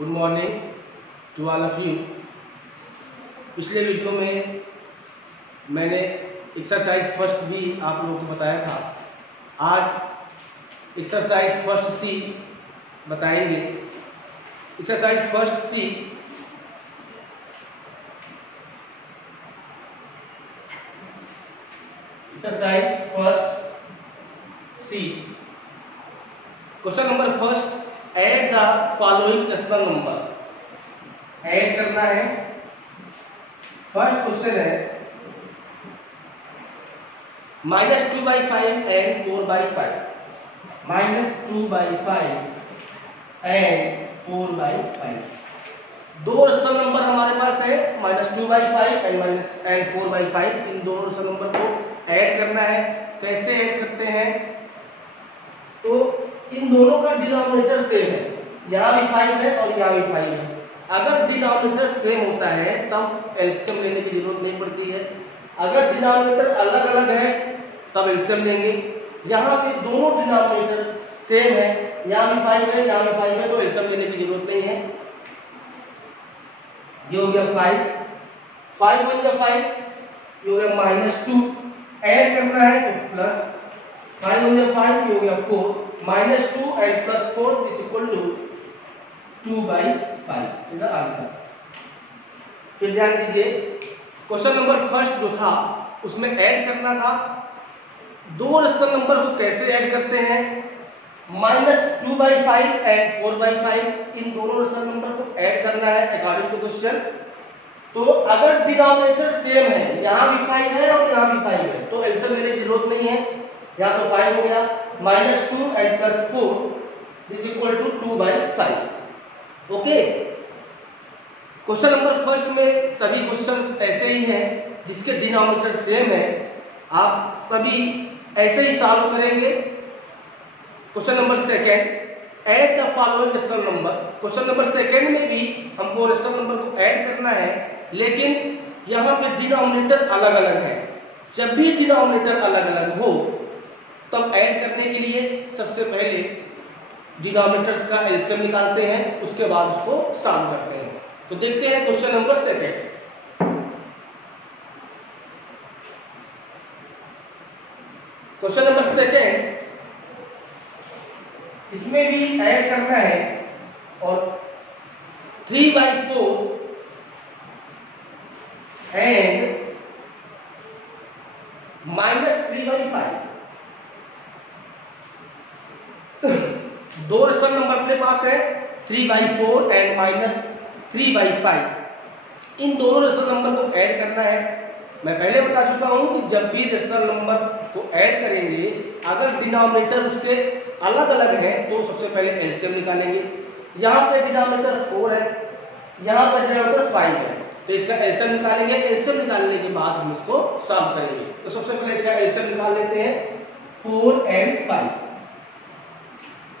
Good morning to all of you. पिछले video में मैंने एक्सरसाइज फर्स्ट बी आप लोगों को बताया था। आज एक्सरसाइज फर्स्ट सी बताएंगे। Exercise first c question number first, add the following rational number. Add करना है। फर्स्ट क्वेश्चन है -2/5 एंड 4/5। -2/5 एंड 4/5 दो रेशनल नंबर हमारे पास है। -2/5 एंड 4/5 इन दोनों रेशनल नंबर को ऐड करना है। कैसे ऐड करते हैं? तो इन दोनों का डिनोमिनेटर सेम है, यहाँ भी 5 है और यहाँ भी 5 है। अगर डिनोमिनेटर सेम होता है तब एलसीएम लेने की जरूरत नहीं पड़ती है। अगर डिनोमिनेटर अलग अलग है तब एलसीएम लेंगे। यहाँ पे दोनों डिनोमिनेटर सेम है, यहाँ भी 5 है यहाँ भी 5 है, तो एलसीएम लेने की जरूरत नहीं है। ये हो गया 5 बन गया 5, ये हो गया -2। ऐड करना है तो प्लस 5 बन गया 5, ये हो गया 4। -2 and +4 is equal to 2/5 is the answer. फिर ध्यान दीजिए, क्वेश्चन नंबर फर्स्ट जो था उसमें ऐड करना था। दो रेशनल नंबर को कैसे ऐड करते हैं? -2/5 एंड 4/5 इन दोनों रेशनल नंबर को ऐड करना है अकॉर्डिंग टू क्वेश्चन। तो अगर डिनोमिनेटर सेम है, यहाँ भी 5 है और यहाँ भी 5 है, तो एलसीएम लेने की जरूरत नहीं है। यहाँ तो 5 हो गया, -2 and +4 is equal to 2/5। Okay. Question number first में सभी क्वेश्चंस ऐसे ही हैं जिसके डिनोमिनेटर सेम है। आप सभी ऐसे ही सॉल्व करेंगे। Question number second, add the following rational number. Question number second में भी हमको रेशनल नंबर को ऐड करना है, लेकिन यहाँ पे डिनोमिनेटर अलग अलग है। जब भी डिनोमिनेटर अलग अलग हो तब ऐड करने के लिए सबसे पहले डिनोमिनेटर्स का एलसीएम निकालते हैं, उसके बाद उसको सॉल्व करते हैं। तो देखते हैं question number second. Question number second, इसमें भी ऐड करना है और 3/4 एंड -3/5 दो रेशनल नंबर अपने पास है, 3/4 एंड -3/5। इन दोनों रेशनल नंबर को ऐड करना है। मैं पहले बता चुका हूं कि जब भी रेशनल नंबर को ऐड करेंगे, अगर डिनोमिनेटर उसके अलग अलग है तो सबसे पहले एलसीएम निकालेंगे। यहाँ पे डिनोमिनेटर 4 है, यहाँ पे डिनोमिनेटर 5 है, तो इसका एलसीएम निकालेंगे। एलसीएम निकालने के बाद हम इसको सॉल्व करेंगे। तो सबसे पहले इसका एलसीएम निकाल लेते हैं। 4 and 5,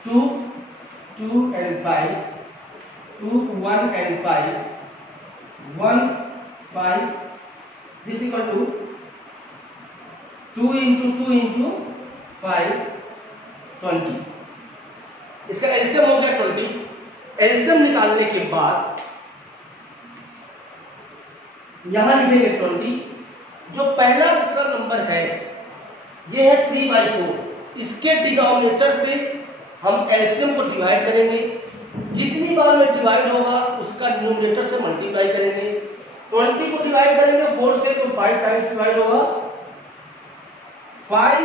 2 and 5, 2 1 and 5, 1 5 this equal to 2 × 2 × 5 20। इसका एलसीएम हो गया 20। एलसीएम निकालने के बाद यहां लिखेंगे 20। जो पहला रेशनल नंबर है ये है 3/4। इसके डिनोमिनेटर से हम एलसीएम को डिवाइड करेंगे। जितनी बार में डिवाइड होगा उसका न्यूमरेटर से मल्टीप्लाई करेंगे। 20 को डिवाइड करेंगे 4 से तो 5 टाइम्स डिवाइड होगा। 5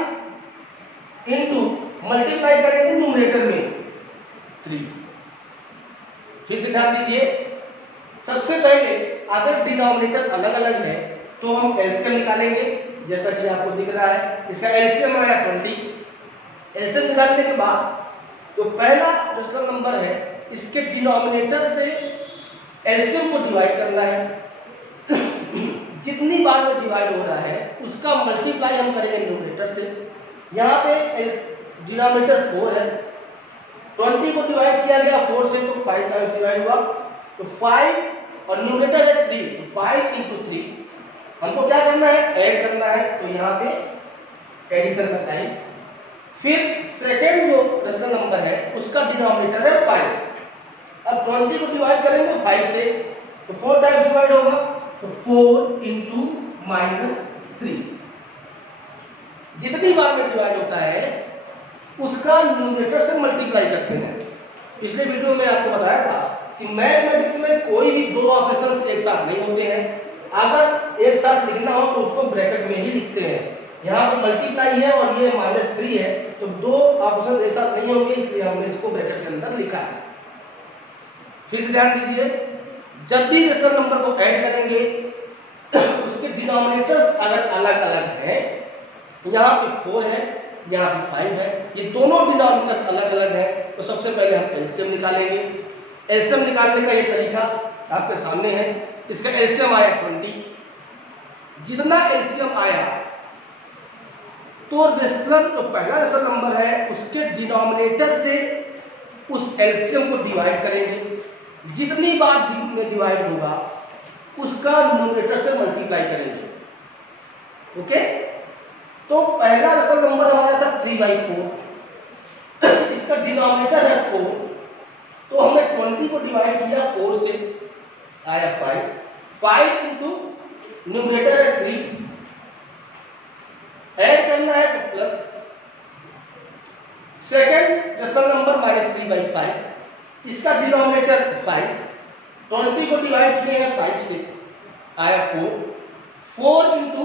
इंटू मल्टीप्लाई करेंगे न्यूमरेटर में 3। फिर से ध्यान दीजिए, सबसे पहले अगर डिनोमिनेटर अलग अलग है तो हम एलसीएम निकालेंगे, जैसा कि आपको दिख रहा है। इसका एलसीएम आया 20। एलसीएम निकालने के बाद जो पहला रेशनल नंबर है इसके डिनोमिनेटर से एलसीएम को डिवाइड करना है। जितनी बार में डिवाइड हो रहा है उसका मल्टीप्लाई हम करेंगे न्यूमरेटर से। यहाँ पे डिनोमिनेटर 4 है, 20 को डिवाइड किया गया 4 से तो 5 टाइम्स डिवाइड हुआ, तो 5 और न्यूमरेटर है 3, तो 5 × 3 हमको क्या करना है? ऐड करना है। तो यहाँ पे एडिशन का साइन। फिर सेकेंड जो रेशनल नंबर है उसका डिनोमिनेटर है 5, अब 20 को डिवाइड करेंगे 5 से, तो 4 टाइम्स डिवाइड होगा, तो 4 इंटू -3। जितनी बार में डिवाइड होता है उसका न्यूमरेटर से मल्टीप्लाई करते हैं। पिछले वीडियो में आपको बताया था कि मैथमेटिक्स में कोई भी दो ऑपरेशंस एक साथ नहीं होते हैं। अगर एक साथ लिखना हो तो उसको ब्रैकेट में ही लिखते हैं। यहाँ पर मल्टीप्लाई है और ये -3 है, तो दो ऑपरेशन एक साथ नहीं होंगे, इसलिए हमने इसको ब्रैकेट के अंदर लिखा है। फिर से ध्यान दीजिए, जब भी रेशनल नंबर को ऐड करेंगे उसके डिनोमिनेटर्स अगर अलग अलग हैं, यहाँ पे 4 है, यहाँ पे 5 है, ये दोनों डिनोमिनेटर्स अलग अलग हैं, तो सबसे पहले हम एलसीएम निकालेंगे। एलसीएम निकालने का ये तरीका आपके सामने है। इसका एलसीएम आया 20। जितना एलसीएम आया तो रेशनल जो पहला रेशनल नंबर है उसके डिनोमिनेटर से उस एलसीएम को डिवाइड करेंगे। जितनी बार में डिवाइड होगा उसका न्यूमरेटर से मल्टीप्लाई करेंगे। ओके, तो पहला रेशनल नंबर हमारा था 3/4, इसका डिनोमिनेटर है 4, तो हमने 20 को डिवाइड किया 4 से, आया 5 इंटू न्यूमरेटर है 3, ऐड करना है तो प्लस, सेकेंड रेशनल नंबर -3/5, इसका डिनोमिनेटर 5, 20 को डिवाइड किए हैं 5 से, आया 4 इंटू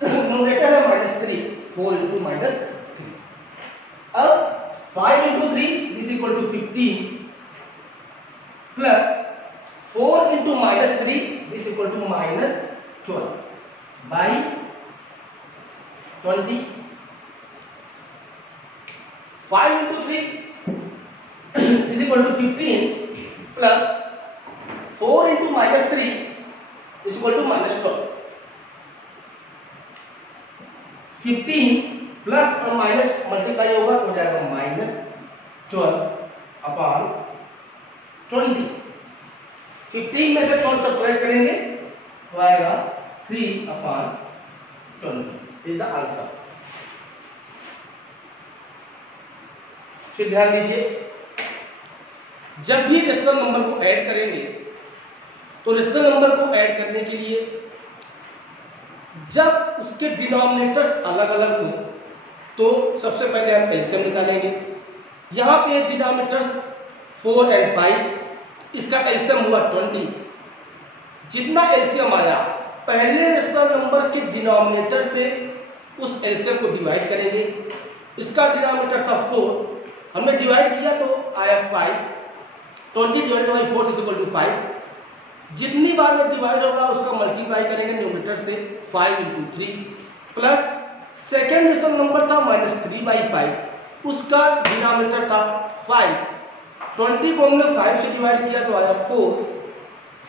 न्यूमरेटर है -3, 4 इंटू -3। अब 5 into 3 is equal to 15 plus 4 into -3 is equal to -12 by 20। 5 into 3 is equal to 15 plus 4 into -3 is equal to -12। 15 plus और माइनस मल्टीप्लाई होगा तो हो जाएगा -12 अपॉन 20। 15 में से 12 सब्ट्रैक्ट करेंगे तो आएगा 3 अपॉन 20 इज द आंसर। फिर ध्यान दीजिए, जब भी रेशनल नंबर को ऐड करेंगे तो रेशनल नंबर को ऐड करने के लिए जब उसके डिनोमिनेटर्स अलग अलग हों तो सबसे पहले हम एलसीएम निकालेंगे। यहाँ पे डिनोमिनेटर्स 4 और 5, इसका एलसीएम हुआ 20। जितना एलसीएम आया पहले रेशनल नंबर के डिनोमिनेटर से उस एलसीएम को डिवाइड करेंगे। इसका डिनोमिनेटर था 4, हमने डिवाइड किया तो आया 5, 20 divided by 4 is equal to 5। जितनी बार में डिवाइड होगा उसका मल्टीप्लाई करेंगे न्यूमरेटर से, 5 into 3 plus second rational number था -3/5, उसका डिनोमिनेटर था 5। 20 को हमने 5 से डिवाइड किया तो आया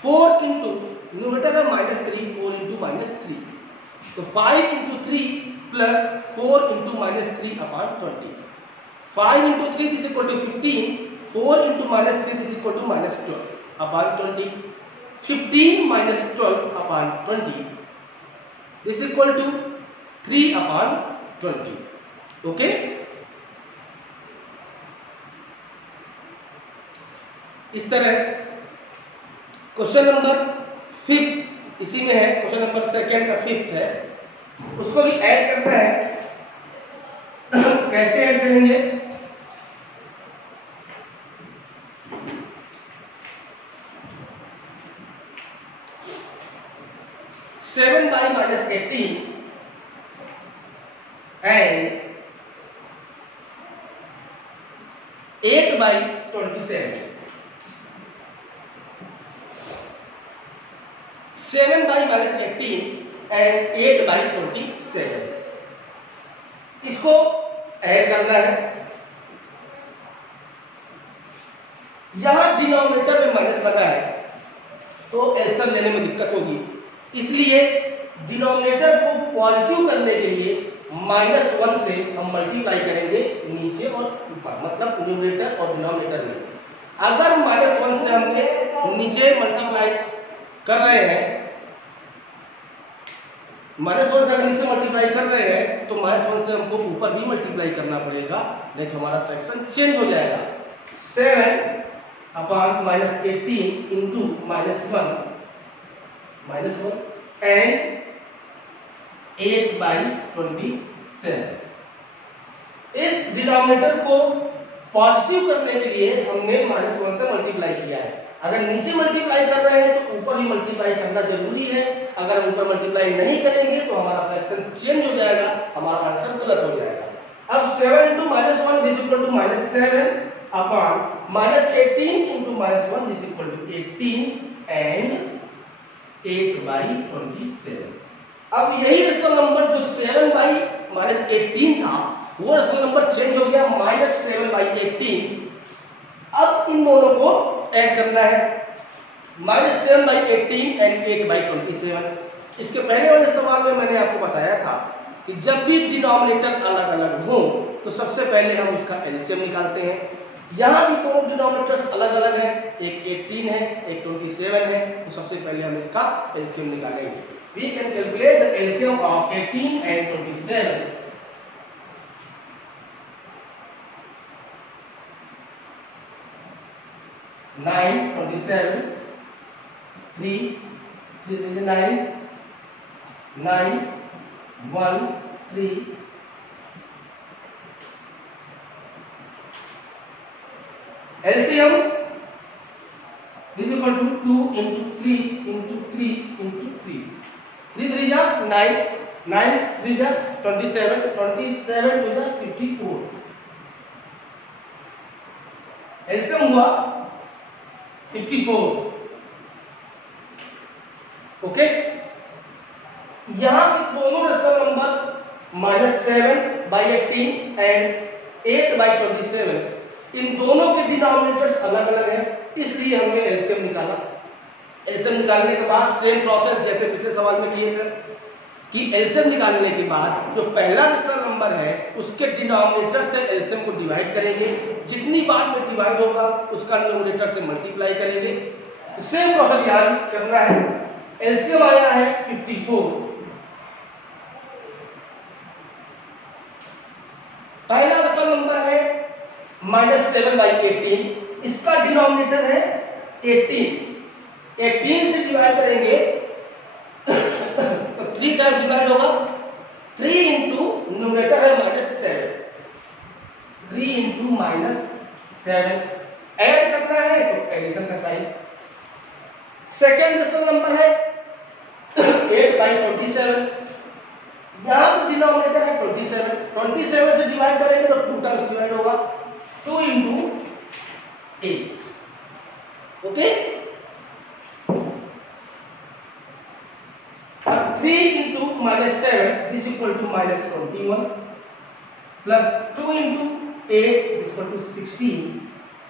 4 इंटू न्यूमरेटर है -3, 4 इंटू -3, तो 5 into 3 plus 4 into -3 upon 20। 5 into 3 is equal to 15, 4 into -3 is equal to -12 upon 20। 15 minus 12 upon 20 is equal to 3 upon 20. Okay? इस तरह क्वेश्चन नंबर 5 इसी में है, क्वेश्चन नंबर सेकेंड का 5th है, उसको भी ऐड करना है। कैसे ऐड करेंगे? 7 by -18 and 8 by 27. 7 by -18 and 8 by 27, इसको ऐड करना है। यहां डिनोमिनेटर में माइनस लगा है तो एलसीएम लेने में दिक्कत होगी, इसलिए डिनोमिनेटर को पॉजिटिव करने के लिए -1 से हम मल्टीप्लाई करेंगे नीचे और ऊपर, मतलब न्यूमरेटर और डिनोमिनेटर में। अगर -1 से हमने नीचे मल्टीप्लाई कर रहे हैं, -1 से अगर नीचे मल्टीप्लाई कर रहे हैं तो -1 से हमको ऊपर भी मल्टीप्लाई करना पड़ेगा, नहीं तो हमारा फ्रैक्शन चेंज हो जाएगा। 7 अपॉन -18 इंटू -1 एंड 8/27। इस डिनोमिनेटर को पॉजिटिव करने के लिए हमने -1 से मल्टीप्लाई किया है। अगर नीचे मल्टीप्लाई कर रहे हैं तो ऊपर भी मल्टीप्लाई करना जरूरी है। अगर ऊपर मल्टीप्लाई नहीं करेंगे तो हमारा फ्रैक्शन चेंज हो जाएगा, हमारा आंसर गलत हो जाएगा। अब 7 into -1 is equal to -7 upon -18 into -1 is equal to 18 and 8/27। अब यही रेशनल नंबर जो 7/-18 था वो रेशनल नंबर चेंज हो गया -7/18। अब इन दोनों को ऐड करना है, -7/18 एंड 8/27। इसके पहले वाले सवाल में मैंने आपको बताया था कि जब भी डिनोमिनेटर अलग अलग हो तो सबसे पहले हम उसका एलसीएम निकालते हैं। यहाँ भी दोनों डिनोमिनेटर्स अलग अलग हैं, एक 18 है एक 27 है, तो सबसे पहले हम इसका एलसीएम निकालेंगे। We can calculate the LCM of 18 and 27। 9, 27, 3, 9, 9, 1, 3, LCM is equal to 2 into 3 into 3 into 3. 3 3 जा 9, 9 3 जा 27, 27 2 जा 54। LCM हुआ 54। ओके, यहां पे दोनों रेशनल नंबर -7/18 एंड 8/27, इन दोनों के डिनोमिनेटर्स अलग अलग हैं, इसलिए हमने एलसीएम निकाला। एलसीएम निकालने के बाद सेम प्रोसेस जैसे पिछले सवाल में किए थे कि एलसीएम निकालने के बाद जो पहला रेशनल नंबर है उसके डिनोमिनेटर से एलसीएम को डिवाइड करेंगे, जितनी बार में डिवाइड होगा उसका न्यूमरेटर से मल्टीप्लाई करेंगे। सेम प्रोसेस याद करना है। एलसीएम आया है 54, पहला रेशनल नंबर है -7/18, इसका डिनोमिनेटर है 18, 18 से डिवाइड करेंगे तो 3 टाइम्स डिवाइड होगा, 3 इंटू न्यूमरेटर है -7, 3 इंटू -7, ऐड करना है तो एडिशन का साइन। सेकेंड रेशनल नंबर है 8/27, यहां पर डिनोमिनेटर है 27, 27 से डिवाइड करेंगे तो 2 टाइम्स डिवाइड होगा, 2 इंटू 8। ओके, अब 3 into -7 is equal to -21 plus 2 into 8 is equal to 16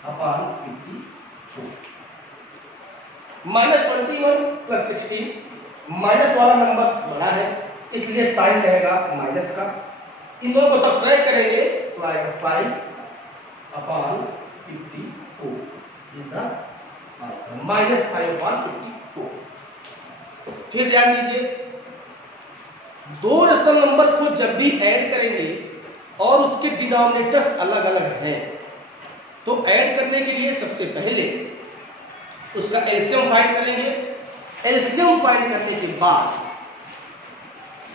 upon 54। -21 plus 16, minus वाला नंबर बड़ा है इसलिए साइन रहेगा माइनस का। इन दोनों को सब्ट्रैक्ट करेंगे तो आएगा 5 upon 54 is the answer, -5 upon 54। फिर ध्यान दीजिए, दो रेशनल नंबर को जब भी ऐड करेंगे और उसके डिनोमिनेटर्स अलग अलग हैं तो ऐड करने के लिए सबसे पहले उसका एलसीएम फाइंड करेंगे। एलसीएम फाइंड करने के बाद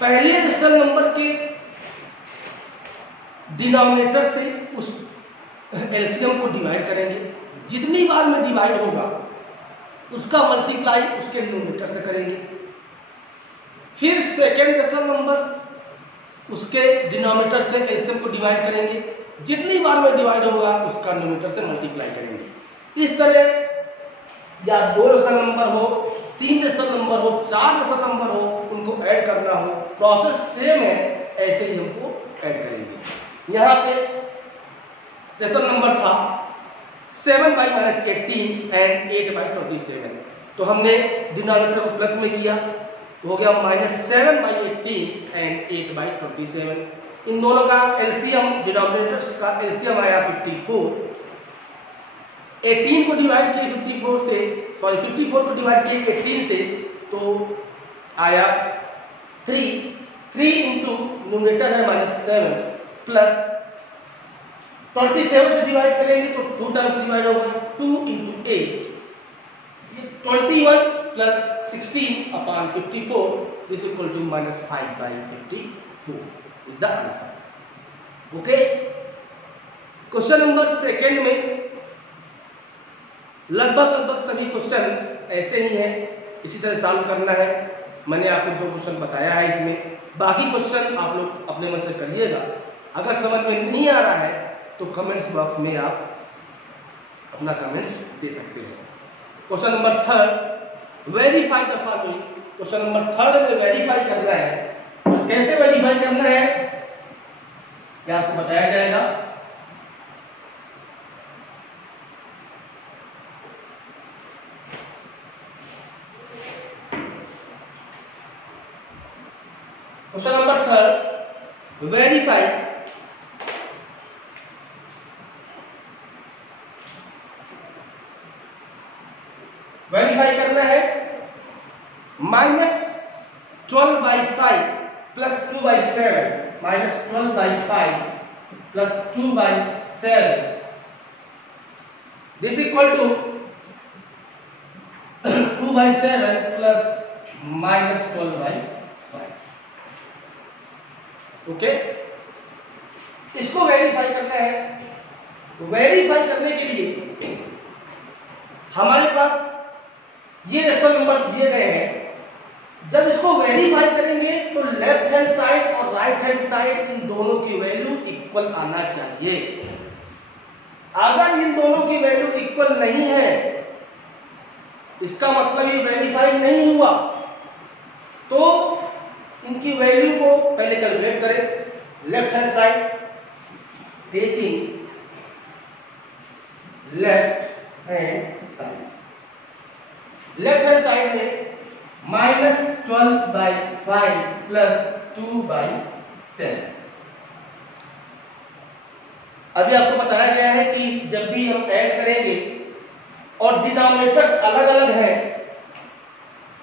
पहले रेशनल नंबर के डिनोमिनेटर से उस एलसीएम को डिवाइड करेंगे, जितनी बार में डिवाइड होगा उसका मल्टीप्लाई उसके न्यूमरेटर से करेंगे। फिर सेकेंड रेशनल नंबर उसके डिनोमिनेटर से एलसीएम को डिवाइड करेंगे, जितनी बार में डिवाइड होगा उसका न्यूमरेटर से मल्टीप्लाई करेंगे। इस तरह या 2 रेशनल नंबर हो, 3 रेशनल नंबर हो, 4 रेशनल नंबर हो, उनको ऐड करना हो, प्रोसेस सेम है, ऐसे ही हमको ऐड करेंगे। यहाँ पे रेशनल नंबर था 7/-18 एंड 8/27, तो हमने डिनोमिनेटर को प्लस में किया तो हो गया -7/18 एंड 8/27। इन दोनों का एलसीएम, डिनोमिनेटर्स का एलसीएम आया 54। 18 को डिवाइड किए 54 से, सॉरी 54 को डिवाइड किए 18 से तो आया 3 इंटू न्यूमरेटर है -7 प्लस 27 से डिवाइड करेंगे तो 2 टाइम्स डिवाइड होगा, 2 into 8, ये 21 plus 16 upon 54 is equal to -5/54 is the answer. Okay, question number second में लगभग सभी क्वेश्चन ऐसे ही हैं, इसी तरह सॉल्व करना है। मैंने आपको 2 क्वेश्चन बताया है इसमें, बाकी क्वेश्चन आप लोग अपने मन से करिएगा। अगर समझ में नहीं आ रहा है तो कमेंट्स बॉक्स में आप अपना कमेंट्स दे सकते हैं। Question number third, verify the following. Question number third में वेरीफाई करना है, और कैसे वेरीफाई करना है क्या आपको बताया जाएगा। क्वेश्चन नंबर थर्ड, वेरीफाई करना है -12/5 plus 2/7, -12/5 plus 2/7 this equal to 2/7 plus -12/5। Okay, इसको वेरीफाई करना है। वेरीफाई करने के लिए हमारे पास ये रेशनल नंबर दिए गए हैं। जब इसको वेरीफाई करेंगे तो लेफ्ट हैंड साइड और राइट हैंड साइड इन दोनों की वैल्यू इक्वल आना चाहिए। अगर इन दोनों की वैल्यू इक्वल नहीं है, इसका मतलब ये वेरीफाई नहीं हुआ। तो इनकी वैल्यू को पहले कैलकुलेट करें। Left hand side, taking left hand side, left hand side में -12/5 plus 2/7। अभी आपको बताया गया है कि जब भी हम ऐड करेंगे और डिनोमिनेटर्स अलग अलग हैं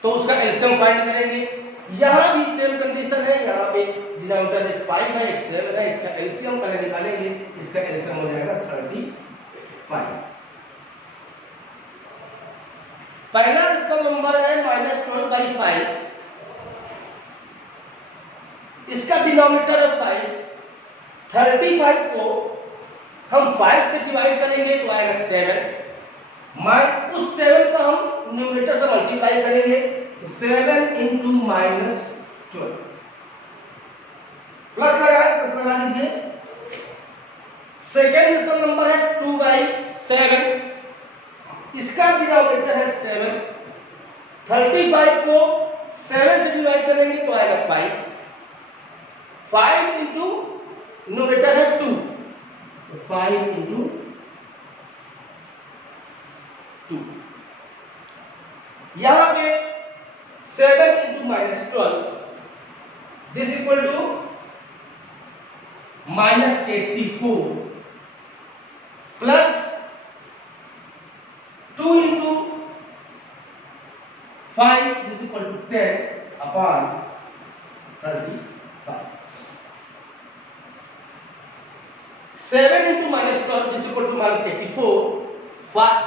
तो उसका एलसीएम फाइंड करेंगे। यहां भी सेम कंडीशन है, यहां पे डिनोमिनेटर एक 5 है, एक 7 है, इसका एलसीएम पहले निकालेंगे, इसका एलसीएम हो जाएगा 35। पहला रेशनल नंबर है -12/5, इसका डिनोमिनेटर है 5। 35 को हम 5 से डिवाइड करेंगे तो आएगा 7, उस 7 का हम न्यूमरेटर से मल्टीप्लाई करेंगे, 7 into -12 प्लस लगा लीजिए। सेकेंड रेशनल नंबर है 2/7, इसका डिनोमिनेटर है 7। 35 को 7 से डिवाइड करेंगे तो आएगा 5, 5 इंटू न्यूमरेटर है 2, 5 इंटू 2। यहां पे 7 into -12 this equal to -84 plus 2 into 5 is equal to 10 upon 35। 7 into -12 is equal to -84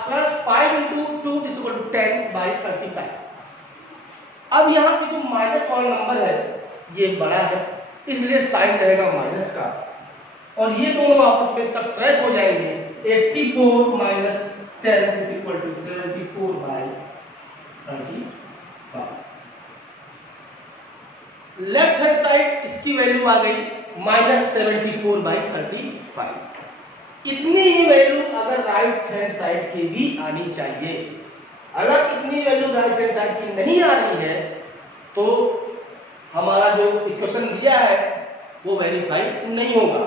plus 5 into 2 is equal to 10/35। अब यहाँ पे जो माइनस वाला नंबर है ये बड़ा है, इसलिए साइन रहेगा माइनस का, और ये दोनों आपस में सब्ट्रैक्ट हो जाएंगे। 84 minus 10 is equal to 74/35। Left hand side इसकी वैल्यू आ गई -74/35। इतनी ही वैल्यू अगर राइट हैंड साइड की भी आनी चाहिए। अगर इतनी वैल्यू राइट हैंड साइड की नहीं आ रही है तो हमारा जो इक्वेशन दिया है वो वेरीफाई नहीं होगा।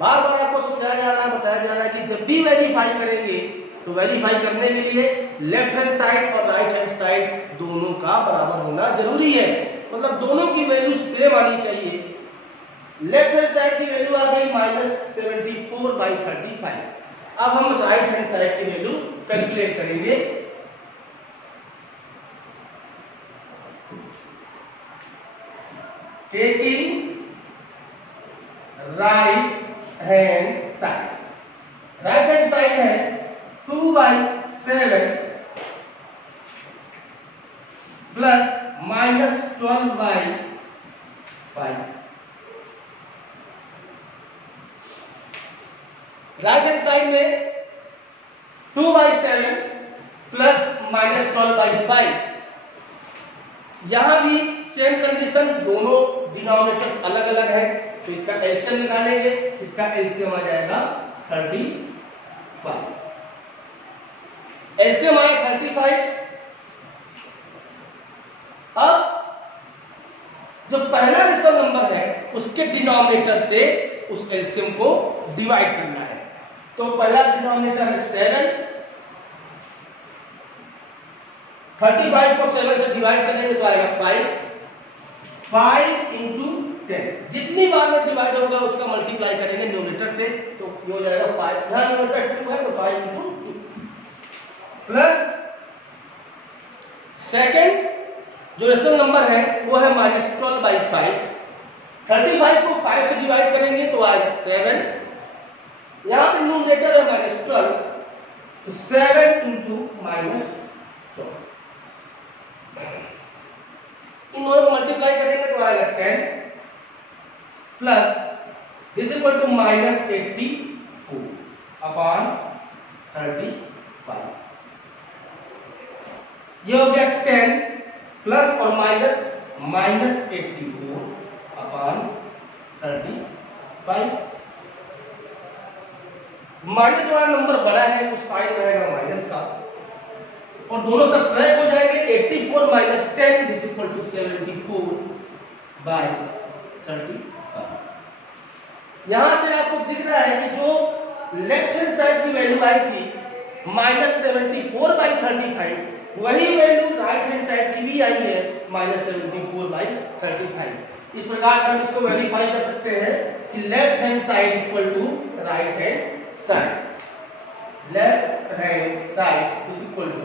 बार बार आपको समझाया जा रहा है, बताया जा रहा है कि जब भी वेरीफाई करेंगे तो वेरीफाई करने के लिए लेफ्ट हैंड साइड और राइट हैंड साइड दोनों का बराबर होना जरूरी है, मतलब दोनों की वैल्यू सेम आनी चाहिए। लेफ्ट हैंड साइड की वैल्यू आ गई -74/35। अब हम राइट हैंड साइड की वैल्यू कैलकुलेट करेंगे। Taking right hand side, right hand side है 2/7 प्लस -12/5। राइट हैंड साइड में 2/7 प्लस -12/5। यहां भी सेम कंडीशन, दोनों डिनोमिनेटर्स अलग अलग है, तो इसका एलसीएम निकालेंगे, इसका एलसीएम आ जाएगा 35। एलसीएम आया 35। अब जो पहला रेशनल नंबर है उसके डिनोमिनेटर से उस एलसीएम को डिवाइड करना है। तो पहला डिनोमिनेटर है 7, 35 को 7 से डिवाइड करेंगे तो आएगा 5 इंटू 10। जितनी बार में डिवाइड होगा उसका मल्टीप्लाई करेंगे न्यूमरेटर से, तो ये हो जाएगा 5। यहां न्यूमरेटर 2 है तो 5 इंटू 2 प्लस सेकेंड जो रेशनल नंबर है वो है -12/5। 35 को 5 से डिवाइड करेंगे तो आएगा 7। यहां पे न्यूमरेटर है -12 तो 7 इंटू -12। इन दोनों को मल्टीप्लाई करेंगे तो आएगा 10 प्लस दिस इक्वल टू -84/35। ये हो गया 10 प्लस और माइनस -84/35। माइनस वाला नंबर बड़ा है तो साइन रहेगा माइनस का, और दोनों सब ट्रैक हो जाएंगे। 84 - 10 दिस इक्वल टू 74/35। यहां से आपको दिख रहा है कि जो लेफ्ट हैंड साइड की वैल्यू आई थी -74/35, वही वैल्यू राइट हैंड साइड की भी आई है -74/35। इस प्रकार से हम इसको वेरीफाई कर सकते हैं कि left hand side equal to right hand side. Left hand side is equal to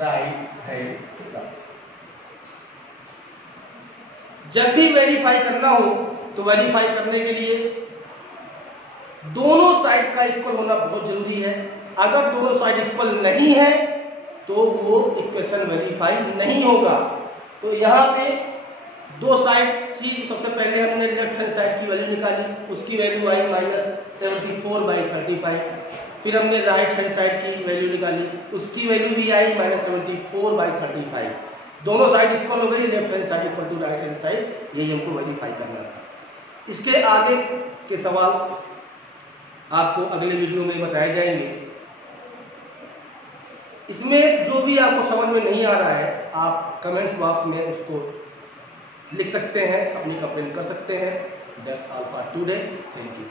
right hand side. जब भी वेरीफाई करना हो तो वेरीफाई करने के लिए दोनों साइड का इक्वल होना बहुत जरूरी है। अगर दोनों साइड इक्वल नहीं है तो वो इक्वेशन वेरीफाई नहीं होगा। तो यहाँ पे दो साइड थी, सबसे पहले हमने लेफ्ट हैंड साइड की वैल्यू निकाली, उसकी वैल्यू आई -74/35। फिर हमने राइट हैंड साइड की वैल्यू निकाली, उसकी वैल्यू भी आई -74/35। दोनों साइड इक्वल हो गई, left hand side equal to right hand side, यही हमको वेरीफाई करना था। इसके आगे के सवाल आपको अगले वीडियो में बताए जाएंगे। इसमें जो भी आपको समझ में नहीं आ रहा है आप कमेंट्स बॉक्स में उसको लिख सकते हैं, अपनी कंप्लेंट कर सकते हैं। That's all for today, thank you.